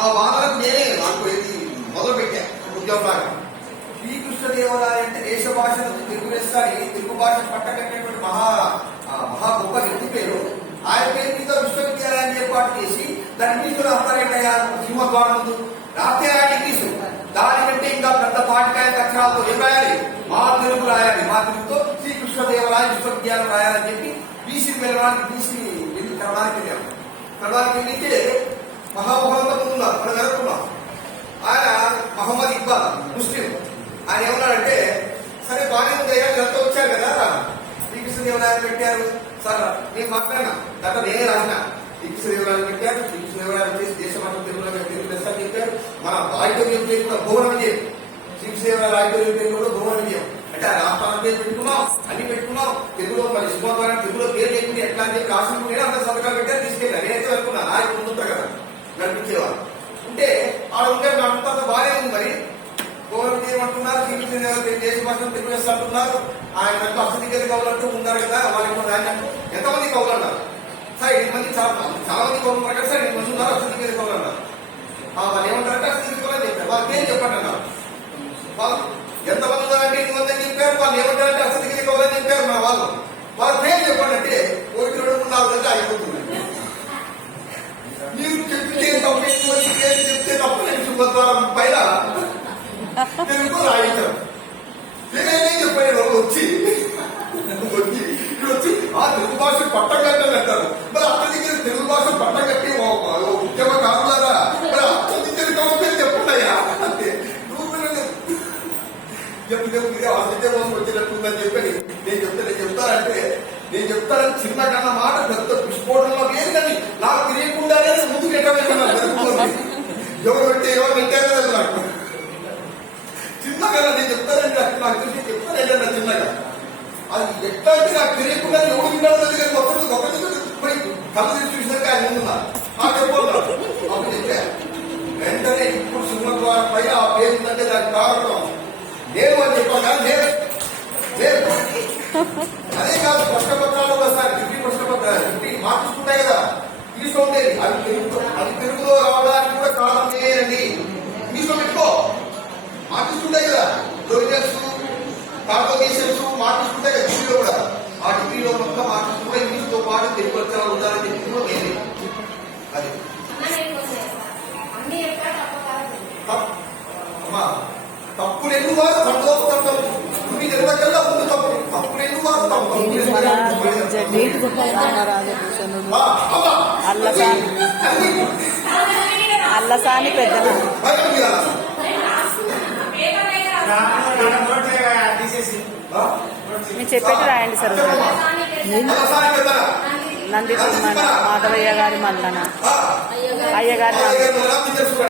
ఆ వాదనకు నేనే నాకు ఇది మొదలు పెట్టా ఉద్యోగంలాగా. శ్రీకృష్ణదేవరాయ అంటే దేశ భాషను తెలుగు వేస్తాని తెలుగు భాష పట్టకట్టినటువంటి మహా గొప్ప వ్యక్తి పేరు. ఆయన పేరు మీద విశ్వవిద్యాలయాన్ని ఏర్పాటు చేసి దాని ఇంగ్లీషులో అర్థమయ్యారు. సింహద్వారం ముందు రాస్తే ఆయన ఇంగ్లీషు, దానికంటే ఇంకా పెద్ద పాటికాయ అక్షరాలతో ఏం రాయాలి, మా తెలుగు రాయాలి. మా తెలుగుతో శ్రీకృష్ణదేవరాయ విశ్వవిద్యాలయం రాయాలని చెప్పి బీసీ వెళ్ళడానికి బీసీ వెళ్ళి కర్ణానికి వెళ్ళాము. కర్ణానికి వెళ్ళితే మహామహోన్నతం ఉన్నారు, మనం వెనుకున్నాం. ఆయన మహమ్మద్ ఇక్బాల్ ముస్లిం. ఆయన ఏమన్నాడంటే, సరే బాగానే ఉంది అయ్యా, వీళ్ళంతా వచ్చారు కదా శ్రీకృష్ణదేవరాయలు పెట్టారు సార్, నేను మాట్లాడినా దాంట్లో నేనే రాసిన. శ్రీకృష్ణదేవరాయలు పెట్టారు, శ్రీకృష్ణదేవరాయలు చేసి దేశభాష తెలుగులో తెలుగు తెస్తాను చెప్పారు. మన రాయితోర్యం పేరు కూడా భువన విజయం, శ్రీకృష్ణదేవరాయ రాయితోర్యం పేరు కూడా భువన విజయం. అంటే ఆ రాష్ట్రాల పేరు పెట్టుకున్నాం, అన్ని పెట్టుకున్నాం. తెలుగులో మరి సింహద్వారం తెలుగులో పేరు లేకుంటే ఎట్లా అని చెప్పి రాసుకుంటే అందరూ సంతకాలు పెట్టారు, తీసుకెళ్ళారు. నేనైతే అనుకున్నా నాయకు ముందుంటారు కదా నడిపించేవారు ఉంటే ఆడ ఉంటే అంతా బాగానే ఉంది. మరి భువన విజయం అంటున్నారు, శ్రీకృష్ణదేవరాయ దేశ భాషను తెలుగు వేస్తా అంటున్నారు. ఆయన అసలు కవులంటూ ఉన్నారు కదా, వాళ్ళకి రాయినట్టు ఎంతమంది కవులు అన్నారు సార్? 8 మంది, చాలా మంది కవులు ఉన్నారు కదా సార్, 8 మంది ఉన్నారు అసలు కవులు అన్నారు. వాళ్ళు ఏమంటారంటే అసలు కవులు చెప్పారు. వాళ్ళు పేరు చెప్పండి అన్నారు. వాళ్ళు ఎంతమంది ఉన్నారంటే 8 మంది అని చెప్పారు. వాళ్ళు ఏమంటారంటే అసలు కవులు అని చెప్పారు. మన వాళ్ళ పేరు చెప్పండి అంటే 1, 2, 3, 4 గంటలు అయిపోతుంది. మీరు చెప్తే తప్ప పేరు చెప్తే తప్ప నేను సింహద్వారం పైన తెలుగు రాయించారు. నేనేం చెప్పాను, వచ్చి ఆ తెలుగు భాష పట్టం కట్టాలి అంటారు. మరి అక్కడి దగ్గర తెలుగు భాష పట్టం కట్టి ఉద్యమ కారులారా మరి అక్కడి దగ్గర కౌంటర్ చెప్పున్నాయా అంటే నువ్వు ఇదే అసత్యం వచ్చినట్టుందని చెప్పని నేను చెప్తానని చిన్న కన్నా మాట పెద్ద విస్ఫోటంలో లేదని నాకు తెలియకుండానే ముందుకు ఎక్కవేస్తున్నారు. ఎవరు పెట్టారో నాకు చిన్నగా నేను చెప్తానంటే నాకు తెలిసి చెప్తానంటే చిన్నగా అది ఎట్లా అంటే నాకు తెలియకుండా ఎవరు విన్నాడు కానీ ఒకటి పోయి కళ్ళు తీసి చూసినాక ఆయన ముందున్నారు నాకు చెప్పారు. అప్పుడు చెప్పారు వెంటనే ఇప్పుడు సింహద్వారం పై ఆ పేరు ఉందంటే దానికి కారణం నేను అని చెప్పాను. కానీ లేదు అదే కాదు, ప్రశ్నపత్రాలు ఒకసారి డిగ్రీ ప్రశ్నపత్రాలు డిగ్రీ మార్చుకుంటాయి కదా తీసుకోండి. అది తెలుగులో రావడానికి కూడా కారణం చేయండి. ఇంగ్లీష్లో పెట్టుకో మార్చుకుంటాయి కదా, డొమినెన్స్ కాంపోజిషన్స్ మార్చుకుంటాయి కదా డిగ్రీలో కూడా. ఆ డిగ్రీలో మొత్తం మార్చుకుంటే ఇంగ్లీష్ తో పాటు తెలుగు అక్షరాలు ఉండాలని చెప్పి కూడా వేరే అది తప్పులు ఎన్ని వారు తప్పు మీరు ఎన్నకల్లా ముందు తప్పులు ఎన్ని వారు తప్పు అల్లసాని పెద్ద మీరు చెప్పేది రాయండి సార్. నంది మాధవయ్య గారి మల్లన అయ్యగారి